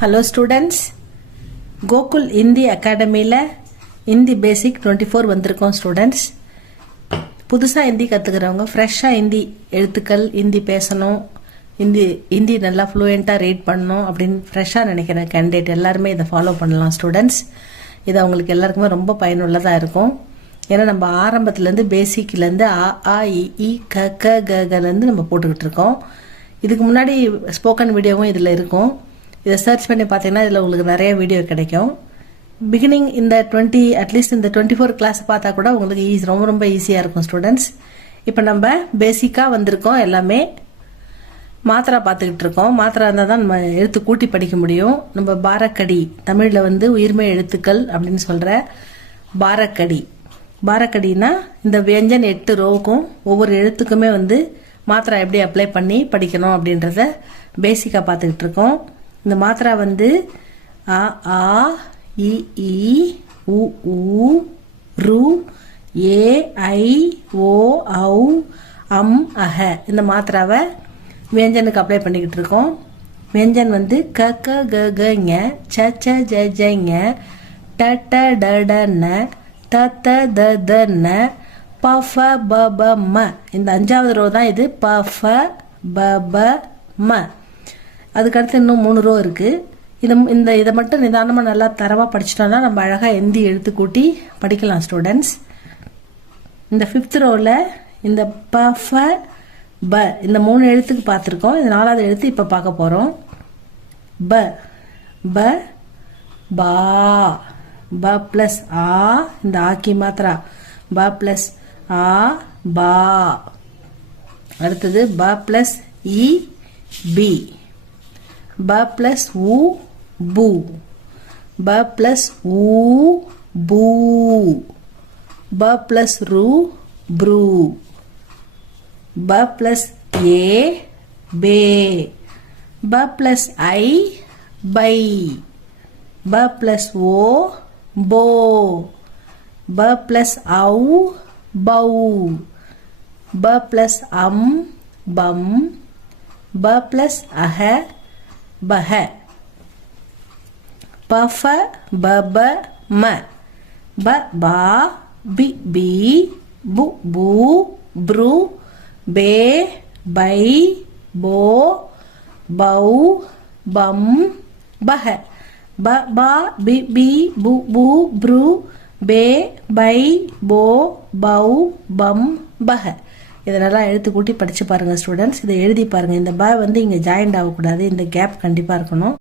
Hello students, Gokul Hindi அகாடமியில் இந்தி பேசிக் 24 வந்திருக்கோம் students. புதுசாக ஹிந்தி கற்றுக்கிறவங்க ஃப்ரெஷ்ஷாக ஹிந்தி எழுத்துக்கள் ஹிந்தி பேசணும், ஹிந்தி நல்லா ஃப்ளூயண்ட்டாக ரீட் பண்ணணும் அப்படின்னு ஃப்ரெஷ்ஷாக நினைக்கிற கேண்டிடேட் எல்லாருமே இதை ஃபாலோ பண்ணலாம் ஸ்டூடெண்ட்ஸ். இது அவங்களுக்கு எல்லாருக்குமே ரொம்ப பயனுள்ளதாக இருக்கும். ஏன்னா நம்ம ஆரம்பத்துலேருந்து பேசிக்லேருந்து ஆ இ க க கலேருந்து நம்ம போட்டுக்கிட்டு இருக்கோம். இதுக்கு முன்னாடி ஸ்போக்கன் வீடியோவும் இதில் இருக்கும். இதை சர்ச் பண்ணி பார்த்தீங்கன்னா இதில் உங்களுக்கு நிறைய வீடியோ கிடைக்கும். பிகினிங் இந்த அட்லீஸ்ட் இந்த 24 கிளாஸ் பார்த்தா கூட உங்களுக்கு ரொம்ப ஈஸியாக இருக்கும் ஸ்டூடெண்ட்ஸ். இப்போ நம்ம பேசிக்காக வந்திருக்கோம். எல்லாமே மாத்திரா பார்த்துக்கிட்டு இருக்கோம். மாத்திரா இருந்தால் தான் நம்ம எழுத்து கூட்டி படிக்க முடியும். நம்ம பாரக்கடி தமிழில் உயிர்மை எழுத்துக்கள் அப்படின்னு சொல்கிற பாரக்கடினா இந்த வியஞ்சன் 8 ரோவுக்கும் ஒவ்வொரு எழுத்துக்குமே மாத்திரா எப்படி அப்ளை பண்ணி படிக்கணும் அப்படின்றத பேசிக்காக பார்த்துக்கிட்டு இருக்கோம். இந்த மாத்திரா அ ஆ இ ஈ உ ஊ ரு ஏ ஐ ஓ ஔ அம் அஹ இந்த மாத்திராவை வியஞ்சனுக்கு அப்ளை பண்ணிக்கிட்டு இருக்கோம். வியஞ்சன் க க க கங்க ச ச ஜ ஜங்க ட ட ட ட ந த த த த ந ப ஃப ப ப ம. இந்த 5வது ரோ தான் இது. ப ஃப ப ப ம. அதுக்கடுத்து இன்னும் 3 ரோ இருக்குது. இதை மட்டும் நிதானமாக நல்லா தரவாக படிச்சிட்டோம்னா நம்ம அழகாக ஹிந்தி எழுத்து கூட்டி படிக்கலாம் ஸ்டூடெண்ட்ஸ். இந்த 5th ரோவில் இந்த ப ஃப ப இந்த 3 எழுத்துக்கு பார்த்துருக்கோம். இந்த 4வது எழுத்து இப்போ பார்க்க போகிறோம். ப ப பா ப ப்ளஸ் ஆ இந்த ஆக்கி மாத்திரா ப ப்ளஸ் ஆ பா. அடுத்தது ப ப்ளஸ் இ பி ப ப்ளஸ் உ பூ ப ப்ளஸ் ஊ பூ ப ப்ளஸ் ரு ப்ரூ ப ப்ளஸ் ஏ பே ப ப்ளஸ் ஐ பை ப ப்ளஸ் ஓ போ ப ப்ளஸ் ஔ பௌ ப ப்ளஸ் அம் பம் ப ப்ளஸ் அஹ பஹ ப ஃப ப ப ம ப பா பி பி பு பூ ப்ரு பே பை போ பௌ பம் பஹ ப பா பி பி பு பூ ப்ரு பே பை போ பௌ பம் பஹ. இதெல்லாம் எழுத்து கூட்டி படித்து பாருங்கள் ஸ்டூடெண்ட்ஸ். இதை எழுதி பாருங்கள். இந்த ப இங்கே ஜாயிண்ட் ஆகக்கூடாது. இந்த கேப் கண்டிப்பாக இருக்கணும்.